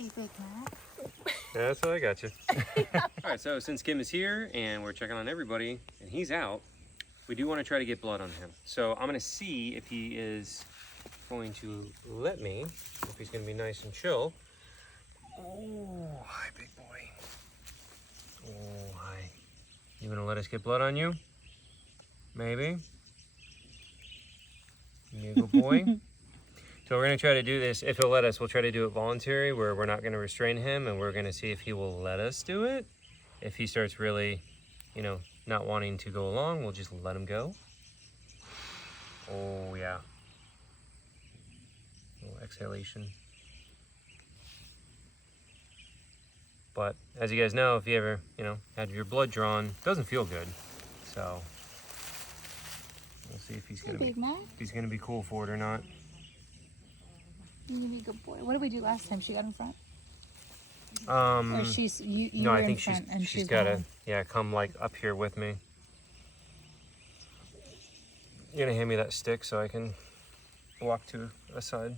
Hey, Big Mac. Yeah, that's how I got you. All right, so since Kim is here and we're checking on everybody and he's out, we do want to try to get blood on him. So I'm going to see if he is going to let me, if he's going to be nice and chill. Oh, hi, big boy. Oh, hi. You going to let us get blood on you? Maybe? You good boy? So we're going to try to do this. If he'll let us, we'll try to do it voluntary, where we're not going to restrain him, and we're going to see if he will let us do it. If he starts really, you know, not wanting to go along, we'll just let him go. Oh, yeah. A little exhalation. But as you guys know, if you ever, you know, had your blood drawn, it doesn't feel good. So we'll see if he's going to be cool for it or not. You're gonna be a good boy. What did we do last time? She got in front? Or she's you no, were I think in front and she's gotta come like up here with me. You're gonna hand me that stick so I can walk to a side.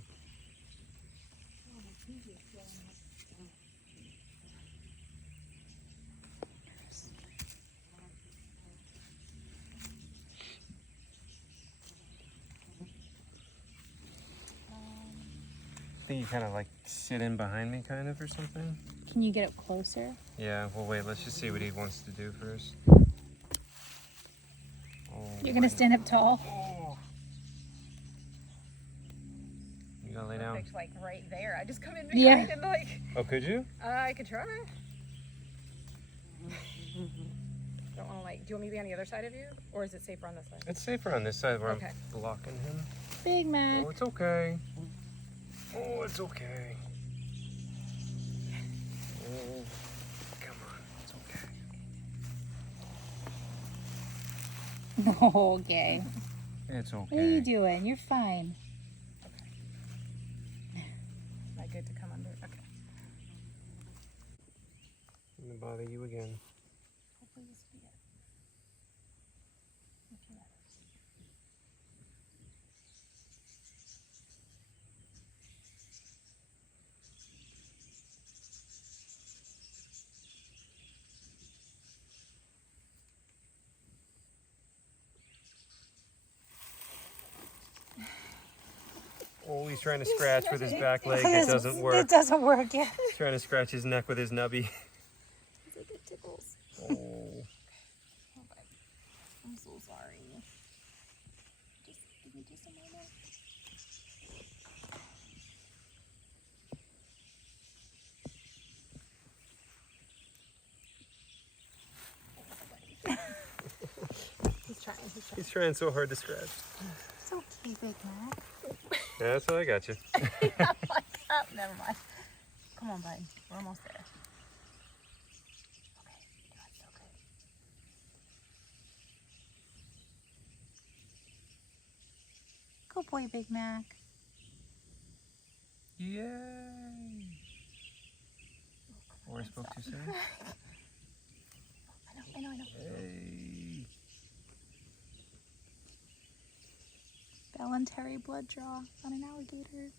I think you kind of like sit in behind me kind of or something. Can you get up closer? Yeah, well wait, let's just see what he wants to do first. Oh, You're gonna stand up tall? Oh. You gotta lay down. Perfect, like right there. I just come in behind and like. Oh, could you? I could try. Don't want to like. Do you want me to be on the other side of you, or is it safer on this side? It's safer on this side where I'm blocking him. Big Mac. Oh, it's okay. Oh, it's okay. Oh, come on, it's okay. Okay. It's okay. What are you doing? You're fine. Okay. Am I good to come under? Okay. I'm gonna bother you again. Hopefully this will be it. Okay. Oh, he's trying to scratch with his back leg. It doesn't work. It doesn't work yet. He's trying to scratch his neck with his nubby. It's like it tickles. Oh. Okay. I'm so sorry. Just give me just a moment. He's trying so hard to scratch. It's okay, Big Mac. Yeah, that's how I got you. Never mind. Come on, bud. We're almost there. Okay. That's okay. Good boy, Big Mac. Yay! Or I spoke too soon. I know. Hey. Voluntary blood draw on an alligator.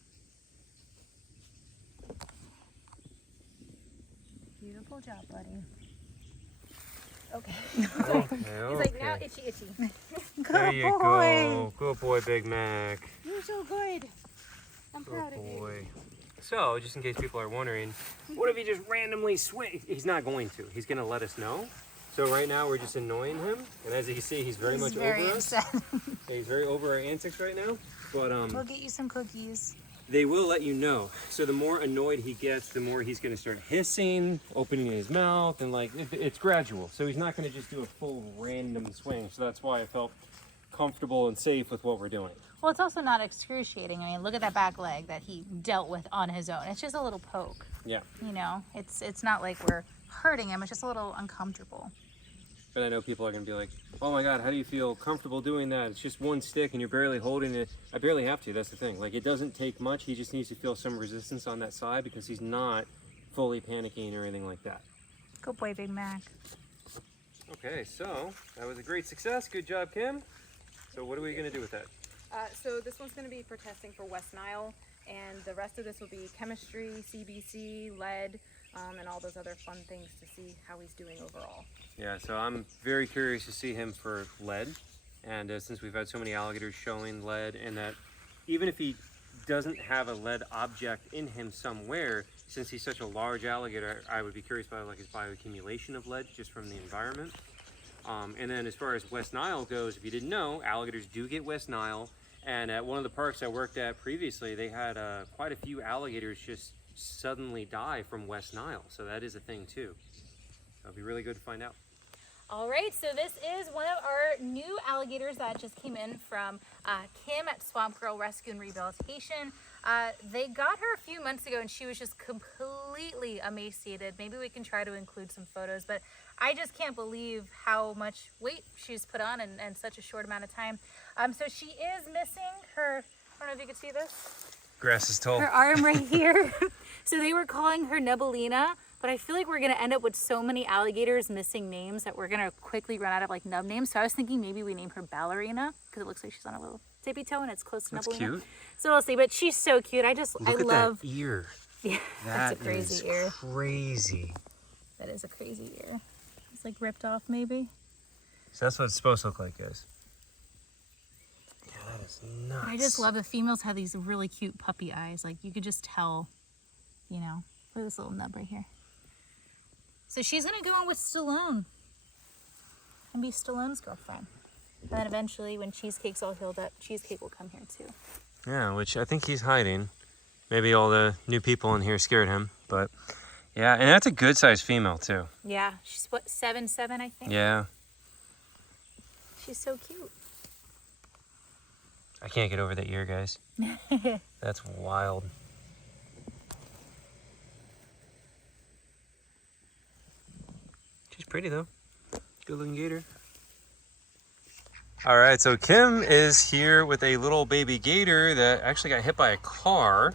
Beautiful job, buddy. Okay. Okay, He's like, now itchy. There you go. Good boy, Big Mac. You're so good. I'm proud of you. Boy. So, just in case people are wondering, what if he just randomly swing? He's not going to. He's going to let us know. So right now we're just annoying him, and as you can see, he's very much over us. He's very over our antics right now. But we'll get you some cookies. They will let you know. So the more annoyed he gets, the more he's going to start hissing, opening his mouth, and like it's gradual. So he's not going to just do a full random swing. So that's why I felt comfortable and safe with what we're doing. Well, it's also not excruciating. I mean, look at that back leg that he dealt with on his own. It's just a little poke. Yeah. You know, it's not like we're hurting him. It's just a little uncomfortable. But I know people are going to be like, oh my God, how do you feel comfortable doing that? It's just one stick and you're barely holding it. I barely have to, that's the thing. Like, it doesn't take much. He just needs to feel some resistance on that side because he's not fully panicking or anything like that. Good boy, Big Mac. Okay, so that was a great success. Good job, Kim. So what are we going to do with that? So this one's going to be for testing for West Nile. And the rest of this will be chemistry, CBC, lead, and all those other fun things to see how he's doing overall. Yeah, so I'm very curious to see him for lead. And since we've had so many alligators showing lead, and that even if he doesn't have a lead object in him somewhere, since he's such a large alligator, I would be curious about like his bioaccumulation of lead just from the environment. And then as far as West Nile goes, if you didn't know, alligators do get West Nile. And at one of the parks I worked at previously, they had quite a few alligators just suddenly die from West Nile. So that is a thing too. So it'll be really good to find out. All right, so this is one of our new alligators that just came in from Kim at Swamp Girl Rescue and Rehabilitation. They got her a few months ago and she was just completely emaciated. Maybe we can try to include some photos, but I just can't believe how much weight she's put on in such a short amount of time. So she is missing her, I don't know if you can see this. Grass is tall. Her arm right here. So they were calling her Nubelina, but I feel like we're gonna end up with so many alligators missing names that we're gonna quickly run out of like nub names. So I was thinking maybe we name her Ballerina because it looks like she's on a little tippy toe and it's close to That's Nubelina. cute. So we'll see, but she's so cute. I love that ear. Yeah, that's a crazy ear. Crazy. That is a crazy ear. It's like ripped off maybe. So that's what it's supposed to look like, guys. Yeah, that is nuts. I just love the females have these really cute puppy eyes. Like you could just tell, you know, look at this little nub right here. So she's gonna go on with Stallone and be Stallone's girlfriend. And then eventually when Cheesecake's all healed up, Cheesecake will come here too. Yeah, which I think he's hiding. Maybe all the new people in here scared him, but yeah, and that's a good sized female too. Yeah, she's what, 7'7", I think? Yeah. She's so cute. I can't get over the ear, guys. That's wild. She's pretty though. Good looking gator. All right, so Kim is here with a little baby gator that actually got hit by a car.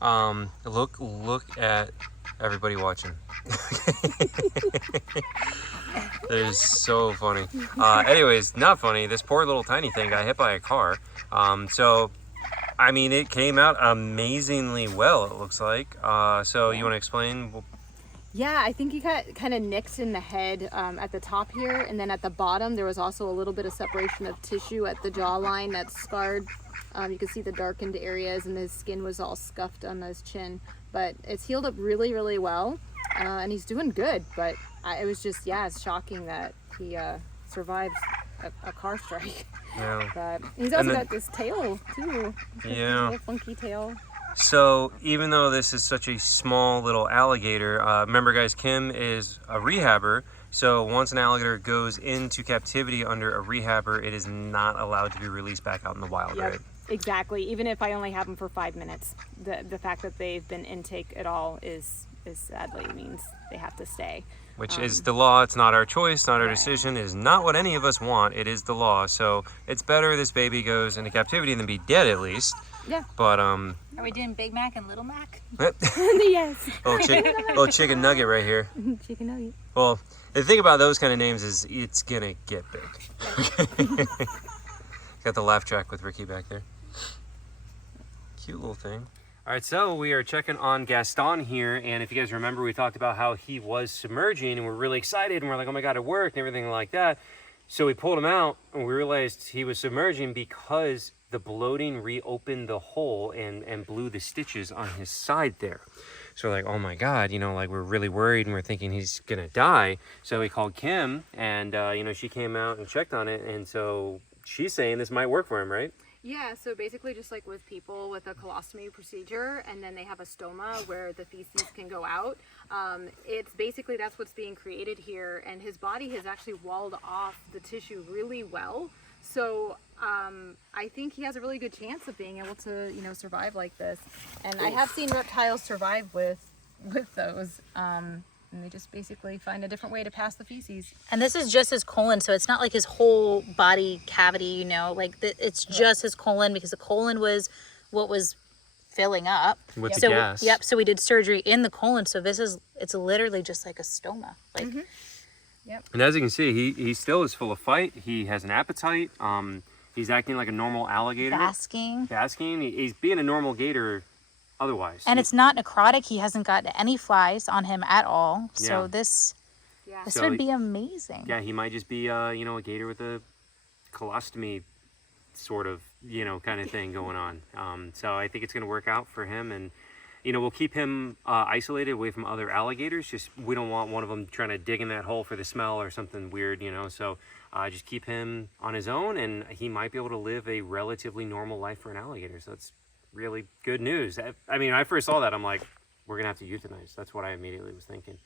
Look at everybody watching. That is so funny. Anyways, not funny. This poor little tiny thing got hit by a car. So, I mean, it came out amazingly well, it looks like. So you want to explain? Yeah, I think he got kind of nicked in the head at the top here, and then at the bottom there was also a little bit of separation of tissue at the jawline that's scarred. You can see the darkened areas, and his skin was all scuffed on his chin, but it's healed up really, really well, and he's doing good. But it was just, yeah, it's shocking that he survived a car strike. Yeah. But he's also got this tail too. Yeah. Little funky tail. So even though this is such a small little alligator, remember guys, Kim is a rehabber. So once an alligator goes into captivity under a rehabber, it is not allowed to be released back out in the wild, Yep, right? exactly. Even if I only have them for 5 minutes, the fact that they've been intake at all is sadly means they have to stay. Which is the law. It's not our choice, not our Right. decision. It is not what any of us want. It is the law. So it's better this baby goes into captivity than be dead at least. Yeah. But Are we doing Big Mac and Little Mac? Yes. little chicken nugget right here. Chicken nugget. Well, the thing about those kind of names is it's gonna get big. Got the laugh track with Ricky back there. Cute little thing. All right, so we are checking on Gaston here, and if you guys remember, we talked about how he was submerging, and we're really excited, and we're like, oh my God, it worked, and everything like that. So we pulled him out, and we realized he was submerging because the bloating reopened the hole and blew the stitches on his side there. So we're like, oh my God, like we're really worried, and we're thinking he's gonna die. So we called Kim, and she came out and checked on it, and so she's saying this might work for him, right? Yeah, so basically just like with people with a colostomy procedure and then they have a stoma where the feces can go out, it's basically that's what's being created here, and his body has actually walled off the tissue really well. So I think he has a really good chance of being able to, survive like this. And I have seen reptiles survive with those. And they just basically find a different way to pass the feces. And this is just his colon, so it's not like his whole body cavity, it's just his colon, because the colon was what was filling up. With the gas. Yep, so we did surgery in the colon, so it's literally just like a stoma. Yep. And as you can see, he still is full of fight. He has an appetite. He's acting like a normal alligator. Basking. He's being a normal gator otherwise. And it's not necrotic. He hasn't got any flies on him at all. So Yeah. this So would be amazing. Yeah, he might just be, you know, a gator with a colostomy sort of, you know, kind of thing going on. So I think it's going to work out for him, and you know, we'll keep him isolated away from other alligators. Just we don't want one of them trying to dig in that hole for the smell or something weird, you know. So just keep him on his own, and he might be able to live a relatively normal life for an alligator. So that's really good news. I mean, when I first saw that, I'm like, we're gonna have to euthanize. That's what I immediately was thinking.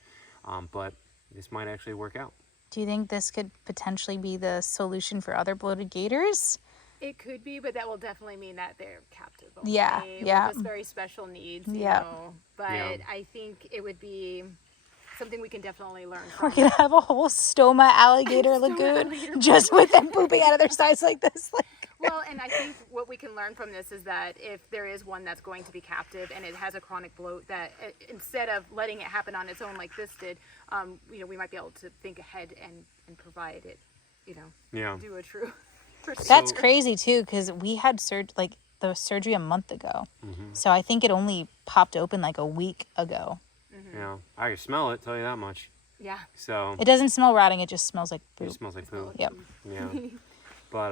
But this might actually work out. Do you think this could potentially be the solution for other bloated gators? It could be, but that will definitely mean that they're captive only Yeah, yeah. with very special needs, you Yeah. know. But Yeah. I think it would be something we can definitely learn We're from. gonna have a whole stoma alligator lagoon alligator just with them pooping out of their sides like this. Like, Well, and I think what we can learn from this is that if there is one that's going to be captive and it has a chronic bloat, that instead of letting it happen on its own like this did, you know, we might be able to think ahead and provide it, you know, Yeah. do a true procedure. that's crazy too, because we had the surgery a month ago. So I think it only popped open like a week ago. Yeah, I can smell it. Tell you that much. Yeah. So It doesn't smell rotting, it just smells like it poop. just smells like poo. Yep. Yeah. But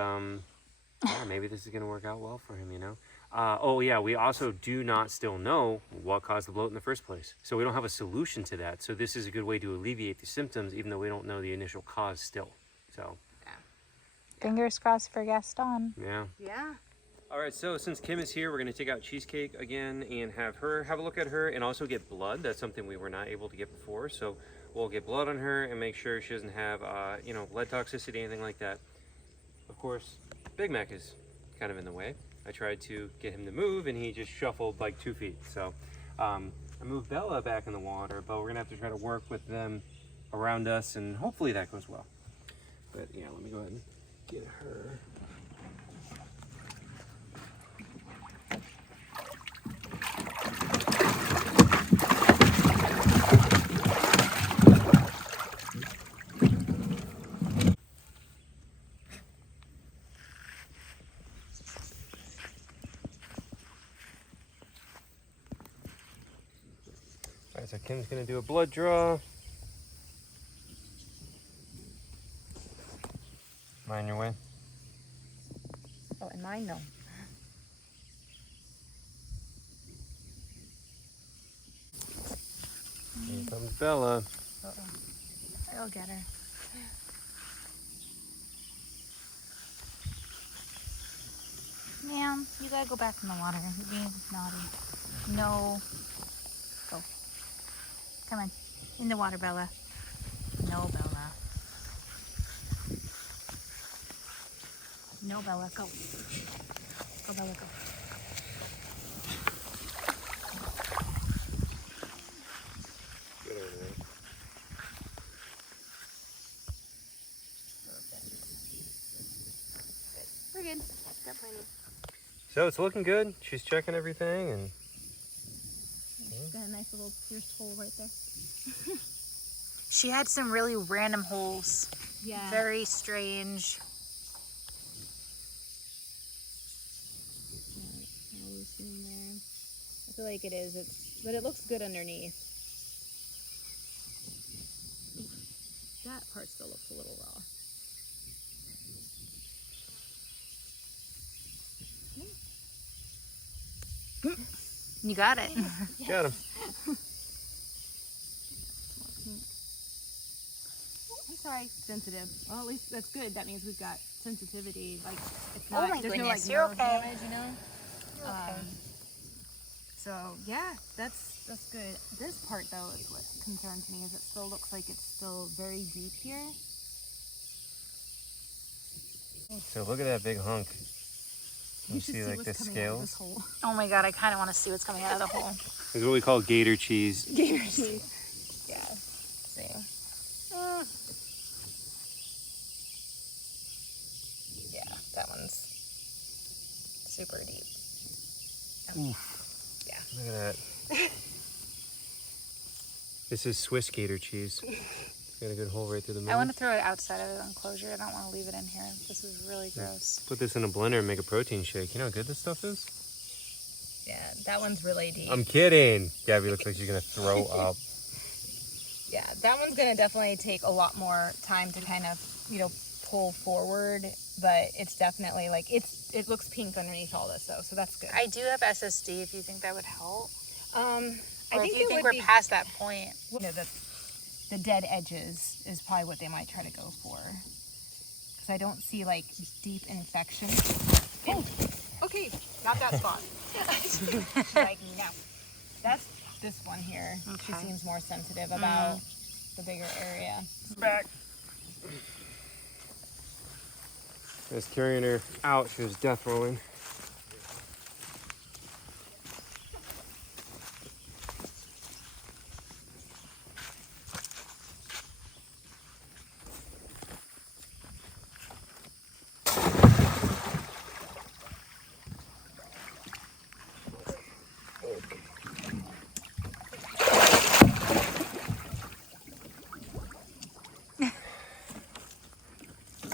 yeah, maybe this is gonna work out well for him, you know. Oh yeah, we also do not still know what caused the bloat in the first place, so we don't have a solution to that. So this is a good way to alleviate the symptoms, even though we don't know the initial cause still. So Fingers crossed for Gaston. yeah. Yeah. All right, so since Kim is here, we're gonna take out Cheesecake again and have her have a look at her, and also get blood. That's something we were not able to get before, so we'll get blood on her and make sure she doesn't have, you know, lead toxicity, anything like that. Of course, Big Mac is kind of in the way. I tried to get him to move, and he just shuffled like 2 feet. So I moved Bella back in the water, but we're gonna have to try to work with them around us, and hopefully that goes well. But yeah, let me go ahead and get her. Alright, so Kim's gonna do a blood draw. Mind your way. Oh, and mine, no. Here comes Bella. I'll get her. Ma'am, you gotta go back in the water. You're being naughty. No. Go. Come on. In the water, Bella. No, Bella. No, Bella. Go. Go, Bella, go. Get over there. We're good. Got plenty. So it's looking good. She's checking everything, and Got a nice little pierced hole right there. She had some really random holes. Yeah. Very strange. I feel like it is. But it looks good underneath. That part still looks a little raw. You got it. got him. I'm sorry, sensitive. Well, at least that's good. That means we've got sensitivity. Like, it's Oh not, my there's goodness, no, you're nerve okay. damage, you know? You're okay. So, yeah, that's good. This part, though, is what concerns me, is it still looks like it's still very deep here. So look at that big hunk. You should see like the what's coming out of this scales? hole. Oh my god, I kind of want to see what's coming out of the hole. It's what we call gator cheese. Gator cheese. Yeah. See. Yeah, that one's super deep. Yeah. Look at that. This is Swiss gator cheese. Got a good hole right through the middle. I want to throw it outside of the enclosure. I don't want to leave it in here. This is really gross. Put this in a blender and make a protein shake. You know how good this stuff is? Yeah, that one's really deep. I'm kidding. Gabby looks like she's gonna throw up. Yeah, that one's gonna definitely take a lot more time to kind of, you know, pull forward, but it's definitely like it looks pink underneath all this though, so that's good. I do have SSD if you think that would help. I Or think if you it think would we're be, past that point. you know, the dead edges is probably what they might try to go for, because I don't see like deep infection. Oh, okay, not that spot. Like no, that's this one here. She Okay. seems more sensitive about the bigger area. Back. I was carrying her out. She was death rolling.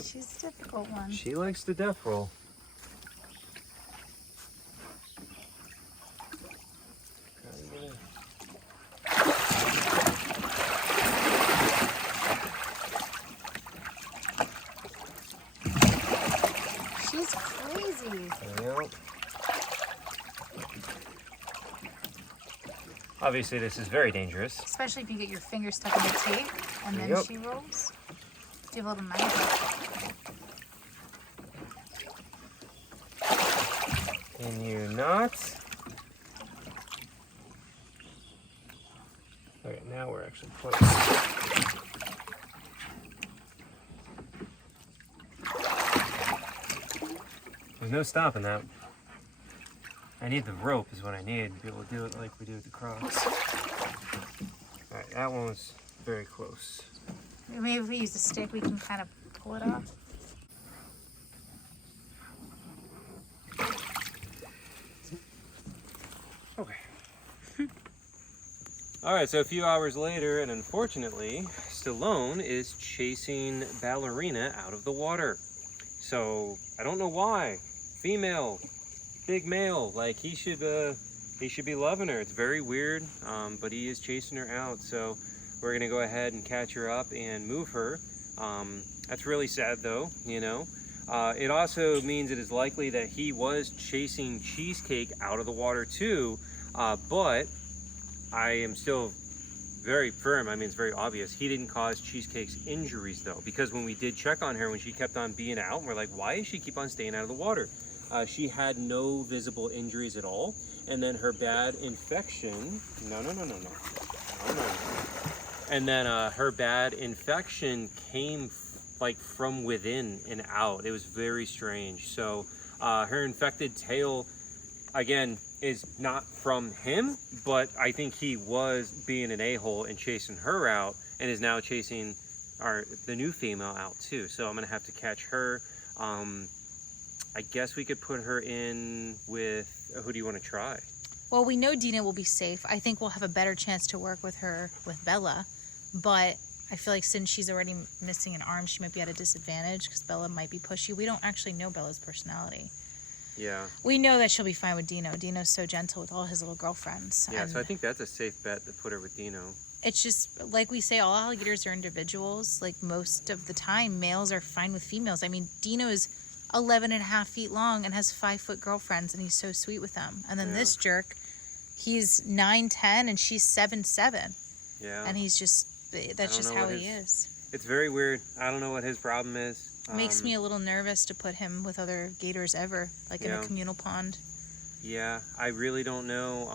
She's a difficult one. She likes the death roll. She's crazy. Yep. Obviously, this is very dangerous. Especially if you get your finger stuck in the tape and then Yep. she rolls. Do you have a little knife? Can you not? Okay, now we're actually close. There's no stopping that. I need the rope is what I need to be able to do it like we do with the crocs. Alright, that one was very close. Maybe if we use a stick, we can kind of pull it off. Okay. Alright, so a few hours later, and unfortunately, Stallone is chasing Ballerina out of the water. So, I don't know why. Female, big male, like he should be loving her. It's very weird, but he is chasing her out. So, we're gonna go ahead and catch her up and move her. That's really sad though, you know. It also means it is likely that he was chasing Cheesecake out of the water too, but I am still very firm. I mean, it's very obvious. He didn't cause Cheesecake's injuries though, because when we did check on her, when she kept on being out, we're like, why does she keep on staying out of the water? She had no visible injuries at all. And then her bad infection, no. And then her bad infection came like from within and out. It was very strange. So her infected tail, again, is not from him, but I think he was being an a-hole and chasing her out and is now chasing the new female out too. So I'm gonna have to catch her. I guess we could put her in with, who do you want to try? Well, we know Dina will be safe. I think we'll have a better chance to work with her with Bella, but I feel like since she's already missing an arm, she might be at a disadvantage because Bella might be pushy. We don't actually know Bella's personality. Yeah. We know that she'll be fine with Dino. Dino's so gentle with all his little girlfriends. Yeah, and so I think that's a safe bet to put her with Dino. it's just, like we say, all alligators are individuals. Like most of the time, males are fine with females. I mean, Dino is 11 and a half feet long and has 5-foot girlfriends, and he's so sweet with them. And then this jerk, he's 9'10", and she's 7'7". Yeah. And he's just, that's just how he is. It's very weird. I don't know what his problem is. Makes me a little nervous to put him with other gators ever, like in a communal pond. Yeah, I really don't know.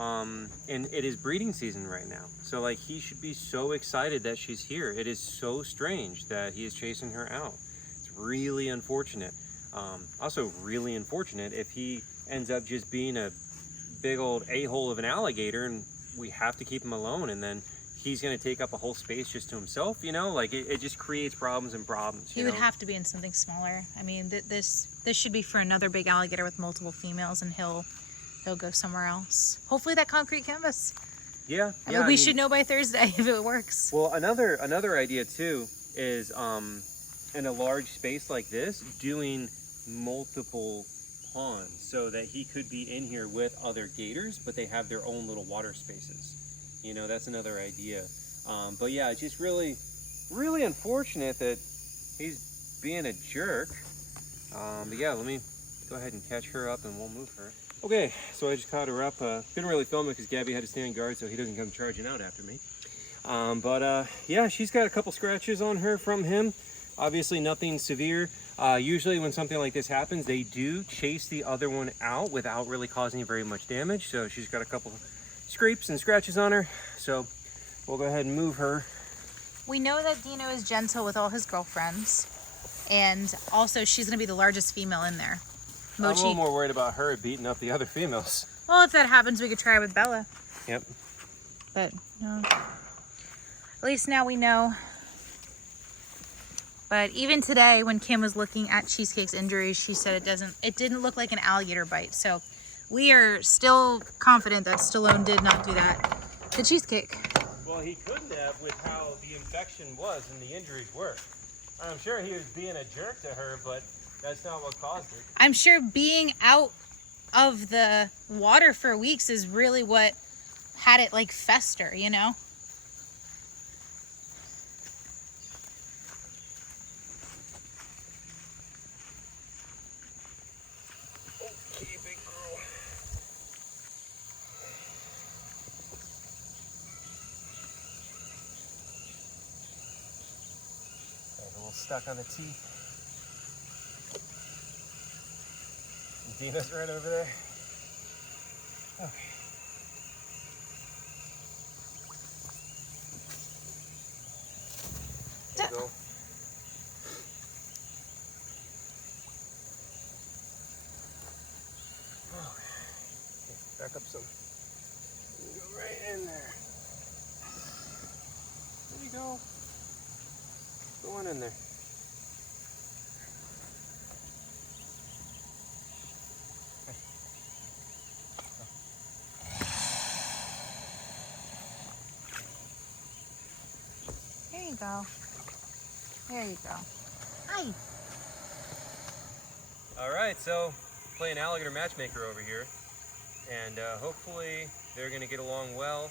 And it is breeding season right now. So like he should be so excited that she's here. It is so strange that he is chasing her out. It's really unfortunate. Also really unfortunate if he ends up just being a big old a-hole of an alligator and we have to keep him alone, and then he's going to take up a whole space just to himself, you know? Like it just creates problems and problems. He would have to be in something smaller. I mean, this should be for another big alligator with multiple females, and he'll go somewhere else. Hopefully that concrete canvas. Yeah. I mean, we should know by Thursday if it works. Well, another idea too is in a large space like this, doing multiple pond so that he could be in here with other gators, but they have their own little water spaces. You know, that's another idea. But yeah, it's just really, really unfortunate that he's being a jerk. But yeah, let me go ahead and catch her up and we'll move her. Okay, so I just caught her up. Couldn't really film it because Gabby had to stand guard so he doesn't come charging out after me. Yeah, she's got a couple scratches on her from him. Obviously nothing severe. Usually when something like this happens, they do chase the other one out without really causing very much damage. So she's got a couple scrapes and scratches on her. So we'll go ahead and move her. We know that Dino is gentle with all his girlfriends. And also she's going to be the largest female in there. I'm a little more worried about her beating up the other females. Well, if that happens, we could try with Bella. Yep. But no. At least now we know. But even today, when Kim was looking at Cheesecake's injuries, she said it didn't look like an alligator bite. So we are still confident that Stallone did not do that to Cheesecake. Well, he couldn't have with how the infection was and the injuries were. I'm sure he was being a jerk to her, but that's not what caused it. I'm sure being out of the water for weeks is really what had it like fester, you know? Okay, big girl. A little stuck on the teeth. Dina's right over there. Okay. There you go. Okay, back up some. You go right in there. There you go. Go on in there. There you go. There you go. Hi. All right, so playing alligator matchmaker over here, and hopefully they're gonna get along well.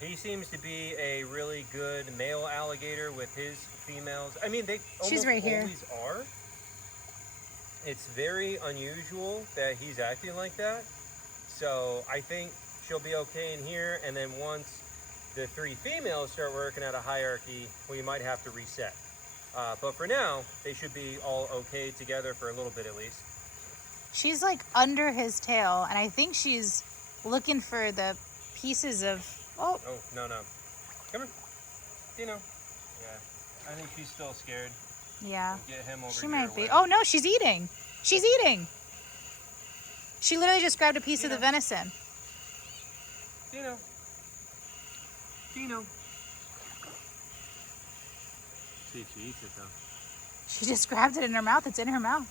He seems to be a really good male alligator with his females. I mean, they almost right here. always are. It's very unusual that he's acting like that. So I think she'll be okay in here, and then once the three females start working at a hierarchy, we might have to reset. But for now, they should be all okay together for a little bit at least. She's like under his tail, and I think she's looking for the pieces of... Oh, no. Come here. Dino. Yeah, I think she's still scared. Yeah. We'll get him over She here might be. with- Oh, no, she's eating. She's eating. She literally just grabbed a piece of the venison. Dino. See if she eats it though. She just grabbed it in her mouth. It's in her mouth.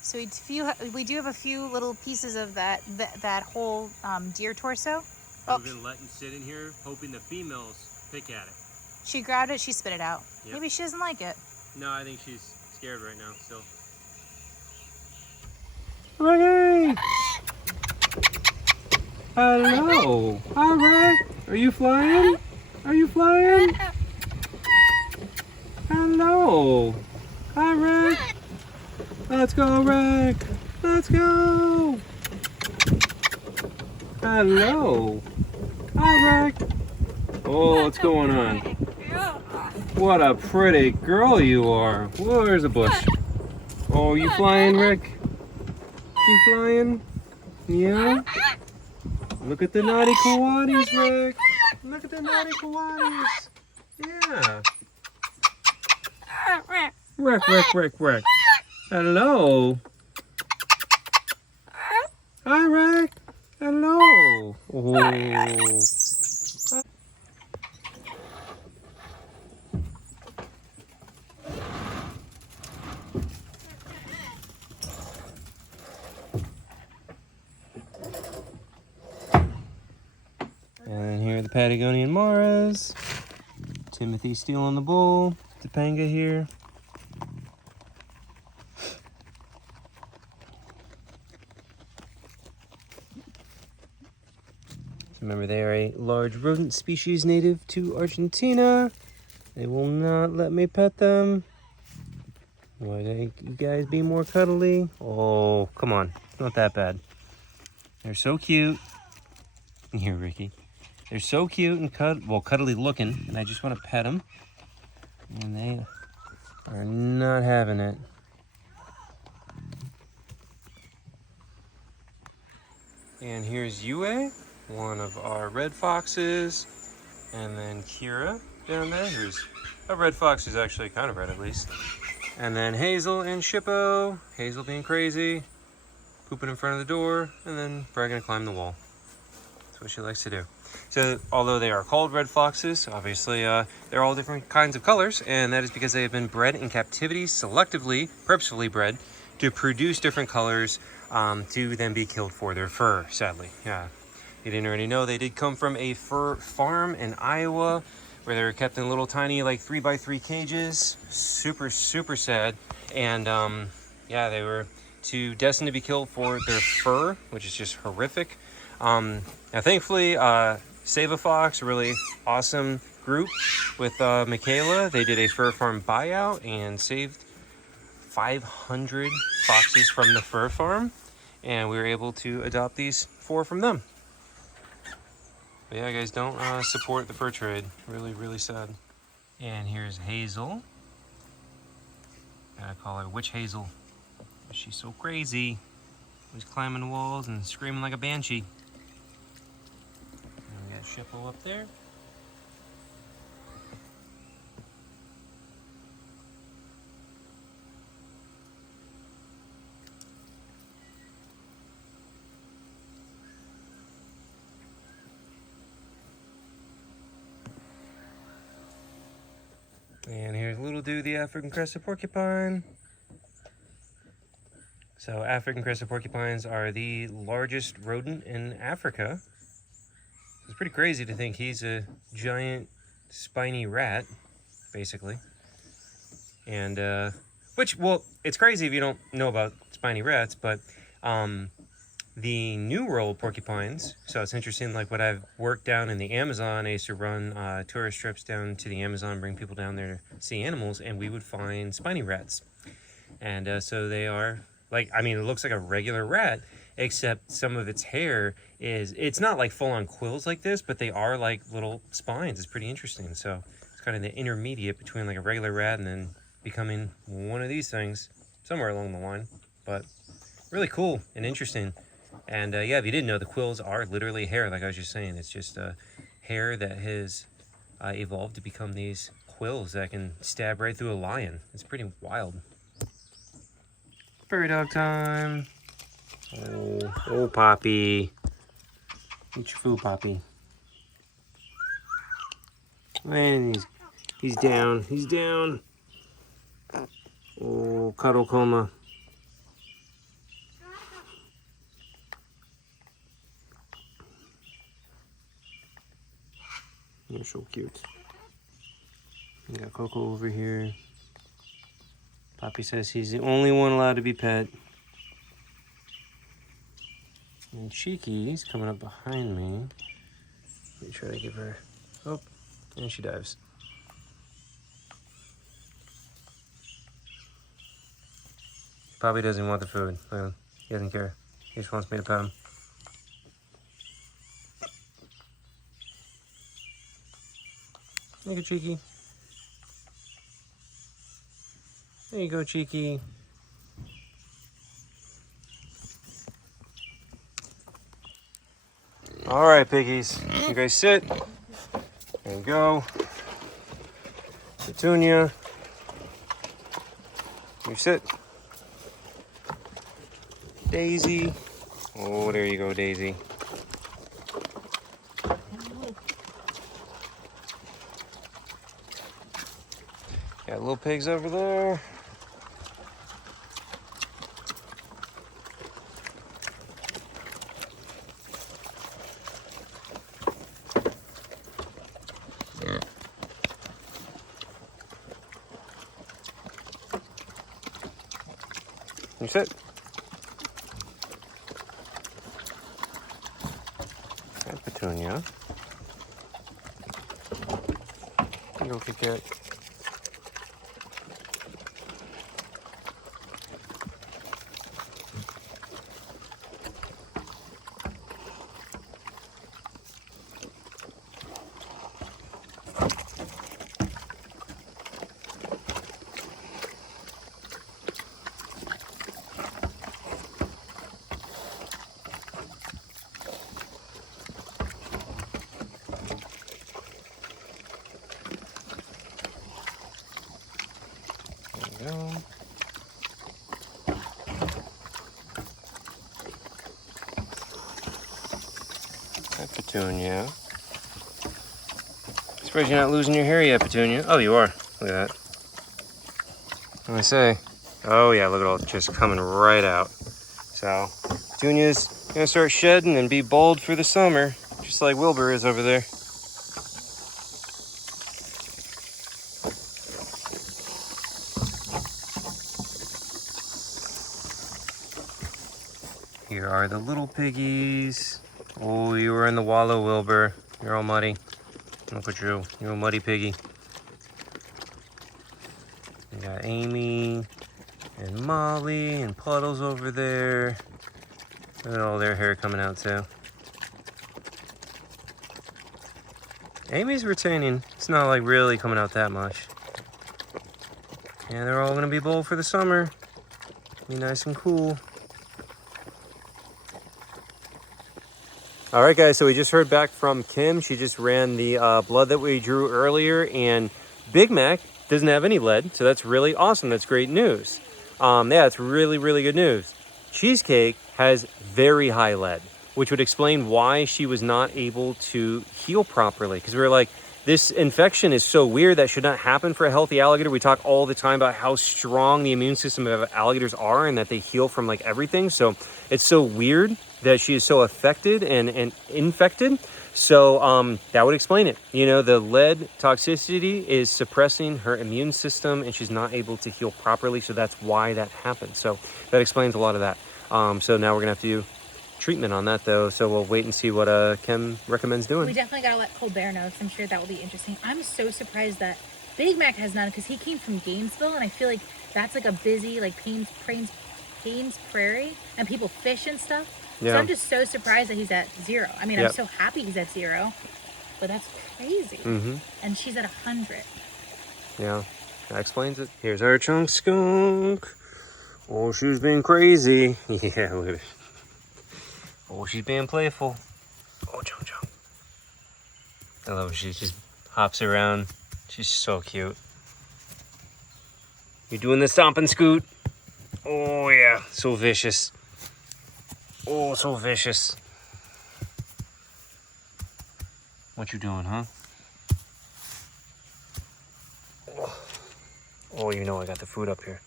So we do have a few little pieces of that whole deer torso. So we're gonna let him sit in here, hoping the females pick at it. She grabbed it. She spit it out. Yep. Maybe she doesn't like it. No, I think she's scared right now still. Okay. Hello. All right. Are you flying? Are you flying? Hello. Hi, Rick. Let's go, Rick. Let's go. Hello. Hi, Rick. Oh, what's going on? What a pretty girl you are. Whoa, there's a bush. Oh, you flying, Rick? You flying? Yeah? Look at the naughty coatis, Rick. Look at the naughty coatis. Yeah. Rick. Hello. Hi, Rick. Hello. Oh. And here are the Patagonian Maras. Timothy stealing the bowl. Topanga here. Remember, they are a large rodent species native to Argentina. They will not let me pet them. Why don't you guys be more cuddly? Oh, come on. It's not that bad. They're so cute. Here, Ricky. They're so cute and cuddly looking, and I just want to pet them. And they are not having it. And here's Yue, one of our red foxes. And then Kira down there, who's a red fox who's actually kind of red at least. And then Hazel and Shippo. Hazel being crazy, pooping in front of the door, and then probably gonna climb the wall. That's what she likes to do. So although they are called red foxes, obviously they're all different kinds of colors, and that is because they have been bred in captivity, selectively, purposefully bred, to produce different colors to then be killed for their fur, sadly. Yeah, you didn't already know, they did come from a fur farm in Iowa, where they were kept in little tiny like 3x3 cages. Super, super sad. And yeah, they were destined to be killed for their fur, which is just horrific. Now thankfully, Save a Fox, a really awesome group with Michaela, they did a fur farm buyout and saved 500 foxes from the fur farm. And we were able to adopt these 4 from them. But yeah, guys, don't support the fur trade. Really, really sad. And here's Hazel. I call her Witch Hazel. She's so crazy. Always climbing the walls and screaming like a banshee. And we got Shippo up there. And here's Little Dude, the African crested porcupine. So African crested porcupines are the largest rodent in Africa. It's pretty crazy to think he's a giant spiny rat, basically. And, well, it's crazy if you don't know about spiny rats, but the New World porcupines, so it's interesting, like what I've worked down in the Amazon, I used to run tourist trips down to the Amazon, bring people down there to see animals, and we would find spiny rats. And so they are, like, I mean, it looks like a regular rat, except some of its hair it's not like full-on quills like this, but they are like little spines. It's pretty interesting. So it's kind of the intermediate between like a regular rat and then becoming one of these things somewhere along the line. But really cool and interesting. And yeah, if you didn't know, the quills are literally hair, like I was just saying. It's just hair that has evolved to become these quills that can stab right through a lion. It's pretty wild. Fairy dog time. Oh, Poppy. Eat your food, Poppy. And he's down. He's down. Oh, cuddle coma. You're so cute. We got Coco over here. Poppy says he's the only one allowed to be pet. And Cheeky's coming up behind me. Let me try to give her... Oh, and she dives. Poppy doesn't want the food. Look at him. He doesn't care. He just wants me to pet him. There you go, Cheeky. There you go, Cheeky. All right, piggies. You guys sit. There you go. Petunia. You sit. Daisy. Oh, there you go, Daisy. Got little pigs over there. You sit. Got Petunia. Yeah. Go kick it. There we go. Hi, Petunia. Surprised you're not losing your hair yet, Petunia. Oh, you are. Look at that. What do I say? Oh yeah, look at all just coming right out. So Petunia's gonna start shedding and be bold for the summer, just like Wilbur is over there. Here are the little piggies. Oh, you were in the wallow, Wilbur. You're all muddy. Look at you. You're a muddy piggy. We got Amy and Molly and Puddles over there. Look at all their hair coming out too. Amy's retaining. It's not like really coming out that much. Yeah, they're all gonna be bold for the summer. Be nice and cool. All right, guys, so we just heard back from Kim. She just ran the blood that we drew earlier, and Big Mac doesn't have any lead, so that's really awesome. That's great news. Yeah, it's really, really good news. Cheesecake has very high lead, which would explain why she was not able to heal properly, because we were like, this infection is so weird. That should not happen for a healthy alligator. We talk all the time about how strong the immune system of alligators are and that they heal from like everything. So it's so weird that she is so affected and infected. So that would explain it. You know, the lead toxicity is suppressing her immune system and she's not able to heal properly. So that's why that happened. So that explains a lot of that. So now we're gonna have to do treatment on that though, so we'll wait and see what Kim recommends doing. We definitely gotta let Colbert know, because I'm sure that will be interesting. I'm so surprised that Big Mac has none, because he came from Gainesville, and I feel like that's like a busy, like Payne's Prairie, and people fish and stuff. Yeah. So I'm just so surprised that he's at 0. I mean, Yep. I'm so happy he's at 0, but that's crazy. Mm-hmm. And she's at 100. Yeah, that explains it. Here's our chunk skunk. Oh, she's being crazy. Yeah, look at it. Oh, she's being playful. Oh, Chunk Chunk. I love it. She just hops around. She's so cute. You're doing the stomp and scoot. Oh, yeah. So vicious. Oh, so vicious. What you doing, huh? Oh, you know I got the food up here.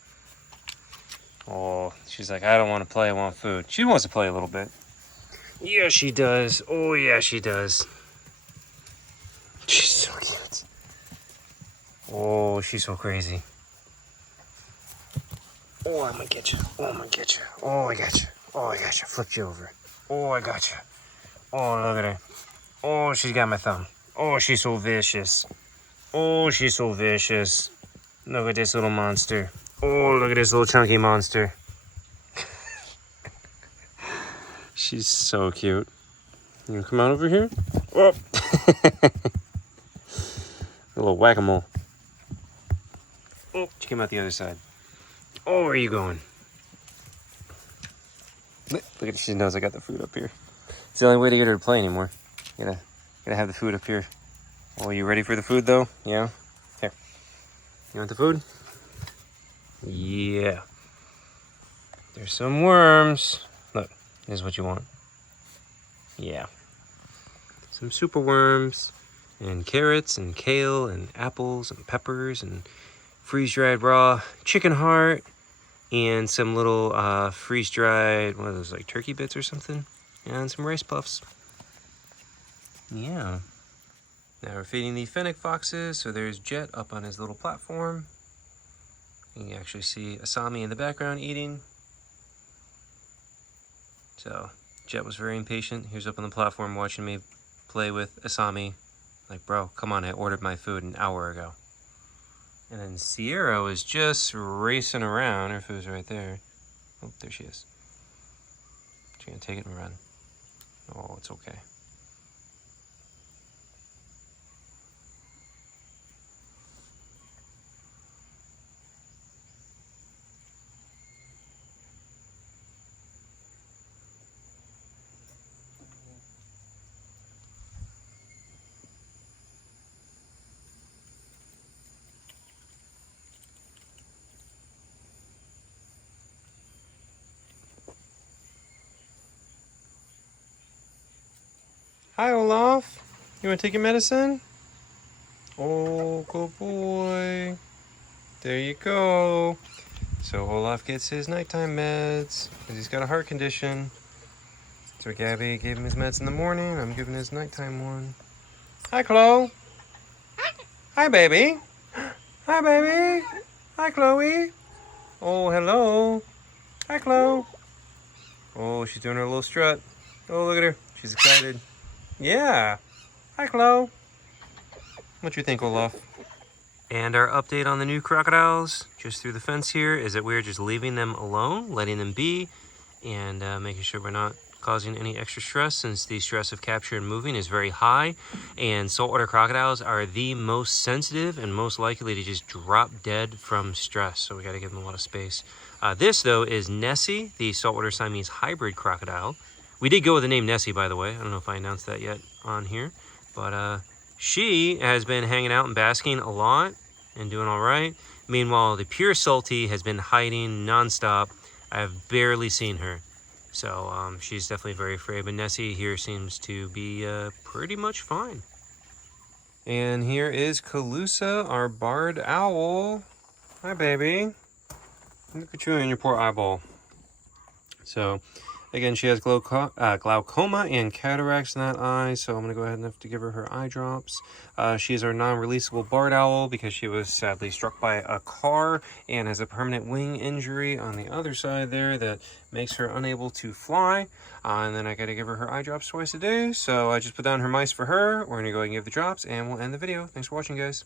Oh, she's like, I don't want to play. I want food. She wants to play a little bit. Yeah, she does. Oh, yeah, she does. She's so cute. Oh, she's so crazy. Oh, I'm gonna get you. Oh, I'm gonna get you. Oh, I got you. Oh, I got you. Flipped you over. Oh, I got you. Oh, look at her. Oh, she's got my thumb. Oh, she's so vicious. Oh, she's so vicious. Look at this little monster. Oh, look at this little chunky monster. She's so cute. You wanna come on over here? Oh. A little whack-a-mole. Oh, she came out the other side. Oh, where are you going? Look at it. She knows I got the food up here. It's the only way to get her to play anymore. Gotta have the food up here. Oh, you ready for the food though? Yeah? Here. You want the food? Yeah. There's some worms. Look, this is what you want. Yeah. Some super worms and carrots and kale and apples and peppers and freeze-dried raw chicken heart and some little freeze-dried, what are those, like turkey bits or something? And some rice puffs. Yeah. Now we're feeding the Fennec foxes, so there's Jet up on his little platform. You can actually see Asami in the background eating. So Jet was very impatient. He was up on the platform watching me play with Asami. Like, bro, come on, I ordered my food an hour ago. And then Sierra was just racing around. Her food's right there. Oh, there she is. She's gonna take it and run. Oh, it's okay. Hi, Olaf. You want to take your medicine? Oh, good boy. There you go. So Olaf gets his nighttime meds because he's got a heart condition. So Gabby gave him his meds in the morning. I'm giving his nighttime one. Hi, Chloe. Hi, baby. Hi, baby. Hi, Chloe. Oh, hello. Hi, Chloe. Oh, she's doing her little strut. Oh, look at her. She's excited. Yeah. Hi, Chloe. What you think, Olaf? And our update on the new crocodiles, just through the fence here, is that we're just leaving them alone, letting them be, and making sure we're not causing any extra stress, since the stress of capture and moving is very high. And saltwater crocodiles are the most sensitive and most likely to just drop dead from stress, so we got to give them a lot of space. This, though, is Nessie, the saltwater Siamese hybrid crocodile. We did go with the name Nessie, by the way. I don't know if I announced that yet on here, but she has been hanging out and basking a lot and doing all right. Meanwhile, the pure salty has been hiding nonstop. I have barely seen her. So she's definitely very afraid, but Nessie here seems to be pretty much fine. And here is Calusa, our barred owl. Hi, baby. Look at you and your poor eyeball. So, again, she has glaucoma and cataracts in that eye, so I'm going to go ahead and have to give her her eye drops. She is our non-releasable barred owl because she was sadly struck by a car and has a permanent wing injury on the other side there that makes her unable to fly. And then I got to give her her eye drops twice a day, so I just put down her mice for her. We're going to go ahead and give the drops, and we'll end the video. Thanks for watching, guys.